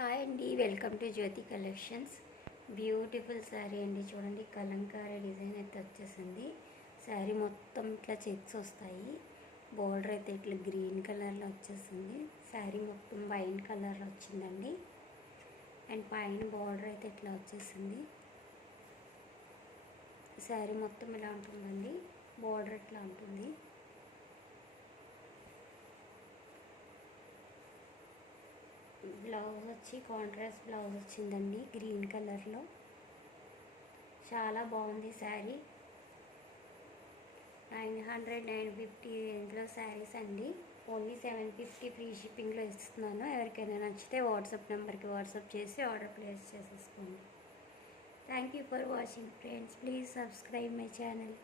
Hi అండి, welcome to Jyothi collections. Beautiful sari అండి. చూడండి, కలంకారీ డిజైన్ అయితే వచ్చేసింది. శారీ మొత్తం ఇట్లా చెక్స్ వస్తాయి. బోర్డర్ అయితే ఇట్లా గ్రీన్ కలర్లో వచ్చేసింది. శారీ మొత్తం వైన్ కలర్లో వచ్చిందండి. అండ్ పైన బోర్డర్ అయితే ఇట్లా వచ్చేసింది. శారీ మొత్తం ఇలా ఉంటుందండి. బోర్డర్ ఇట్లా ఉంటుంది. బ్లౌజ్ వచ్చి కాంట్రాస్ట్ బ్లౌజ్ వచ్చిందండి, గ్రీన్ కలర్లో. చాలా బాగుంది శారీ. 900 950 రేంజ్లో శారీస్ అండి. ఓన్లీ 750 ఫ్రీ షిప్పింగ్లో ఇస్తున్నాను. ఎవరికైనా నచ్చితే వాట్సాప్ నెంబర్కి వాట్సాప్ చేసి ఆర్డర్ ప్లేస్ చేసేసుకోండి. Thank you for watching friends. Please subscribe my channel.